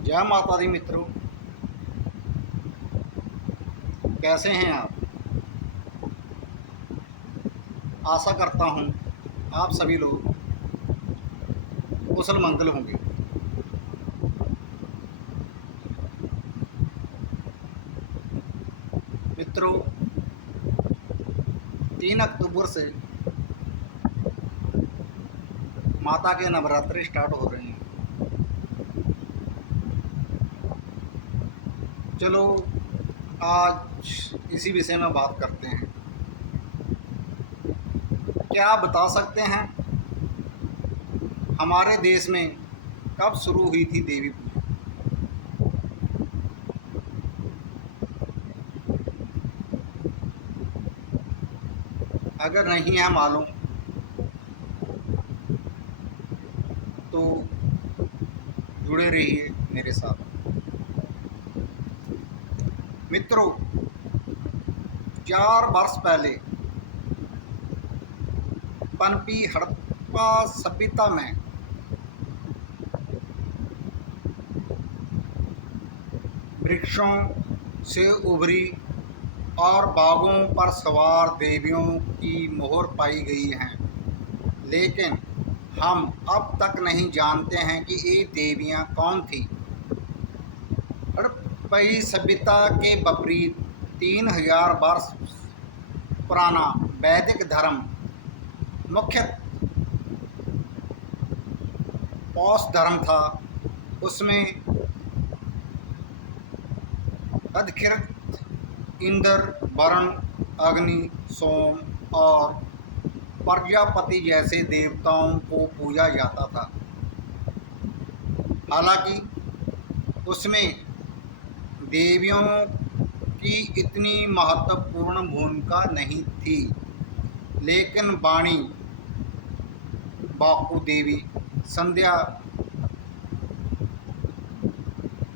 जय माता दी मित्रों, कैसे हैं आप। आशा करता हूँ आप सभी लोग कुशल मंगल होंगे। मित्रों, 3 अक्टूबर से माता के नवरात्रि स्टार्ट हो रहे हैं। चलो आज इसी विषय में बात करते हैं। क्या आप बता सकते हैं हमारे देश में कब शुरू हुई थी देवी पूजा? अगर नहीं है मालूम तो जुड़े रहिए मेरे साथ। मित्रों, 4 वर्ष पहले पनपी हड़प्पा सभ्यता में वृक्षों से उभरी और बागों पर सवार देवियों की मोहर पाई गई हैं, लेकिन हम अब तक नहीं जानते हैं कि ये देवियां कौन थीं। हड़प्पई सभ्यता के विपरीत 3000 वर्ष पुराना वैदिक धर्म मुख्य पौष धर्म था। उसमें अधिकृत इंद्र, वरुण, अग्नि, सोम और प्रजापति जैसे देवताओं को पूजा जाता था। हालांकि उसमें देवियों की इतनी महत्वपूर्ण भूमिका नहीं थी, लेकिन वाणी, बाकु देवी, संध्या,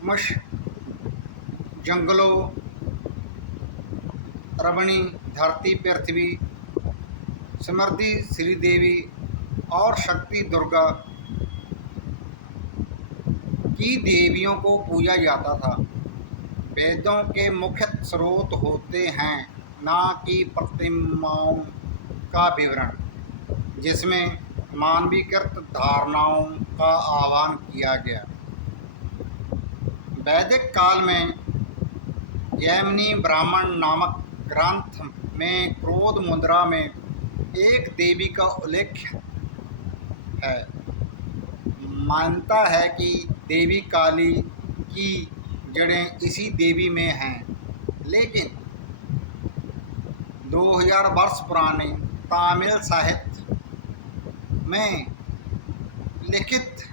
मश, जंगलों, रमणी, धरती पृथ्वी, समृद्धि श्रीदेवी और शक्ति दुर्गा की देवियों को पूजा जाता था। वेदों के मुख्य स्रोत होते हैं, ना कि प्रतिमाओं का विवरण, जिसमें मानवीकृत धारणाओं का आह्वान किया गया। वैदिक काल में जैमिनी ब्राह्मण नामक ग्रंथ में क्रोध मुद्रा में एक देवी का उल्लेख है। मानता है कि देवी काली की जड़ें इसी देवी में हैं, लेकिन 2000 वर्ष पुराने तमिल साहित्य में लिखित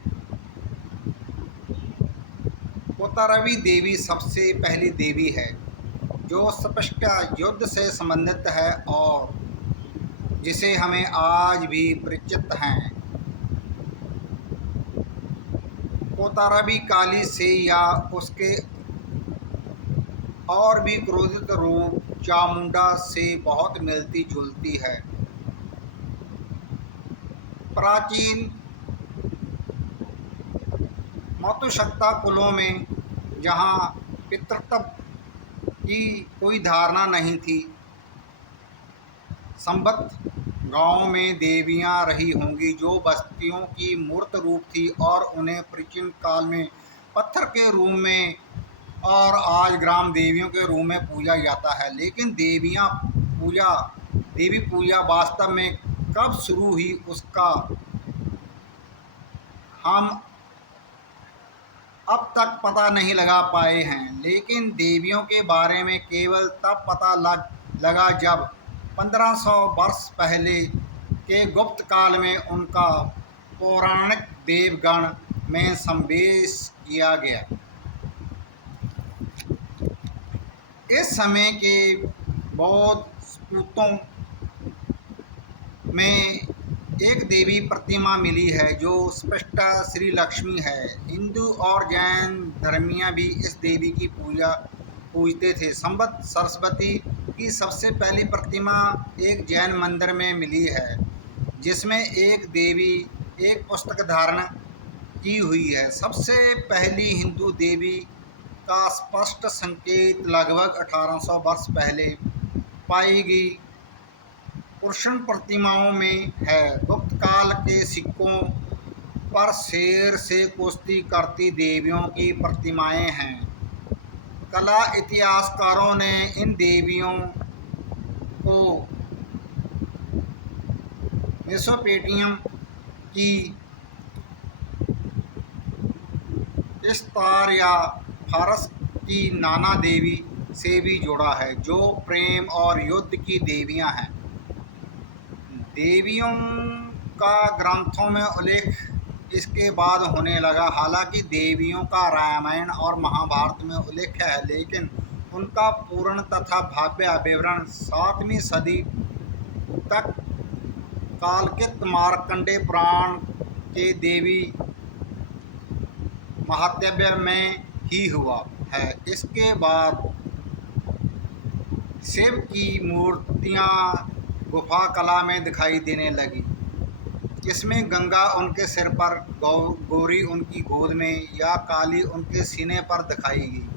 कोतरवी देवी सबसे पहली देवी है जो स्पष्ट युद्ध से संबंधित है और जिसे हमें आज भी परिचित हैं। कोतरवी काली से या उसके और भी क्रोधित रूप चामुंडा से बहुत मिलती जुलती है। प्राचीन मातृसत्ता कुलों में जहाँ पितृत्व की कोई धारणा नहीं थी, संबद्ध गांवों में देवियां रही होंगी जो बस्तियों की मूर्त रूप थी और उन्हें प्राचीन काल में पत्थर के रूप में और आज ग्राम देवियों के रूप में पूजा जाता है। लेकिन देवी पूजा वास्तव में कब शुरू हुई उसका हम अब तक पता नहीं लगा पाए हैं, लेकिन देवियों के बारे में केवल तब पता लगा जब 1500 वर्ष पहले के गुप्त काल में उनका पौराणिक देवगण में समावेश किया गया। इस समय के बौद्ध स्तूपों में एक देवी प्रतिमा मिली है जो स्पष्ट श्री लक्ष्मी है। हिंदू और जैन धर्मीय भी इस देवी की पूजते थे। संबत सरस्वती की सबसे पहली प्रतिमा एक जैन मंदिर में मिली है, जिसमें एक देवी एक पुस्तक धारण की हुई है। सबसे पहली हिंदू देवी का स्पष्ट संकेत लगभग 1800 वर्ष पहले पाई गई कृष्ण प्रतिमाओं में है। गुप्त काल के सिक्कों पर शेर से कुश्ती करती देवियों की प्रतिमाएं हैं। कला इतिहासकारों ने इन देवियों को मेसोपोटामिया की इस्तार या फारस की नाना देवी से भी जोड़ा है, जो प्रेम और युद्ध की देवियां हैं। देवियों का ग्रंथों में उल्लेख इसके बाद होने लगा। हालांकि देवियों का रामायण और महाभारत में उल्लेख है, लेकिन उनका पूर्ण तथा भव्य विवरण 7वीं सदी तक कालकित मार्कंडेय पुराण के देवी महाकाव्य में ही हुआ है। इसके बाद शिव की मूर्तियां गुफा कला में दिखाई देने लगी। इसमें गंगा उनके सिर पर, गौरी उनकी गोद में या काली उनके सीने पर दिखाई गई।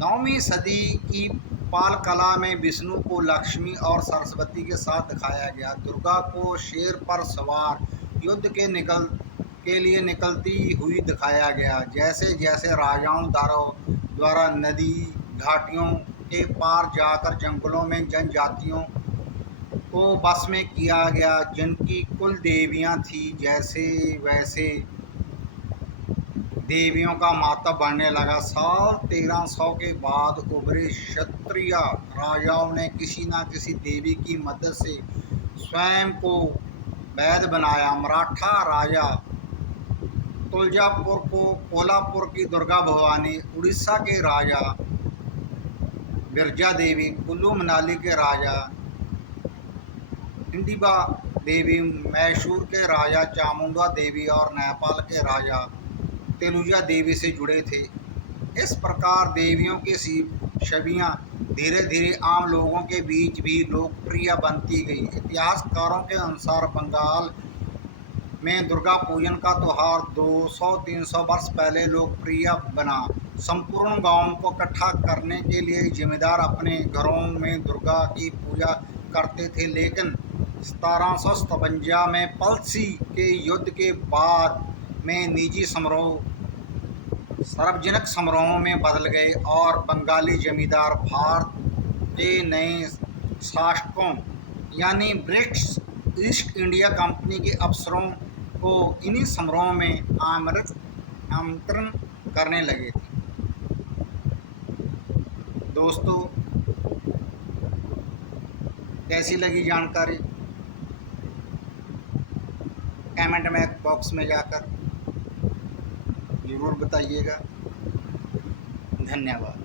9वीं सदी की पाल कला में विष्णु को लक्ष्मी और सरस्वती के साथ दिखाया गया। दुर्गा को शेर पर सवार युद्ध के लिए निकलती हुई दिखाया गया। जैसे जैसे राजाओं द्वारा नदी घाटियों के पार जाकर जंगलों में जनजातियों को बस में किया गया, जिनकी कुल देवियां थी, जैसे वैसे देवियों का महत्व बढ़ने लगा। साल 1300 के बाद उभरे क्षत्रिय राजाओं ने किसी न किसी देवी की मदद से स्वयं को वैद्य बनाया। मराठा राजा तुलजापुर को कोल्हापुर की दुर्गा भवानी, उड़ीसा के राजा बिरजा देवी, कुल्लू मनाली के राजा हिंडिबा देवी, मैसूर के राजा चामुंडा देवी और नेपाल के राजा तेलुजा देवी से जुड़े थे। इस प्रकार देवियों की छवियां धीरे धीरे आम लोगों के बीच भी लोकप्रिय बनती गई। इतिहासकारों के अनुसार बंगाल में दुर्गा पूजन का त्यौहार 200-300 वर्ष पहले लोकप्रिय बना। संपूर्ण गांव को इकट्ठा करने के लिए जमींदार अपने घरों में दुर्गा की पूजा करते थे, लेकिन 1757 में प्लसी के युद्ध के बाद में निजी समारोह सार्वजनिक समारोहों में बदल गए और बंगाली जमींदार भारत के नए शासकों यानी ब्रिटिश ईस्ट इंडिया कंपनी के अफसरों को इन्हीं समारोहों में आमंत्रण करने लगे थे। दोस्तों, कैसी लगी जानकारी कमेंट में बॉक्स में जाकर ज़रूर बताइएगा। धन्यवाद।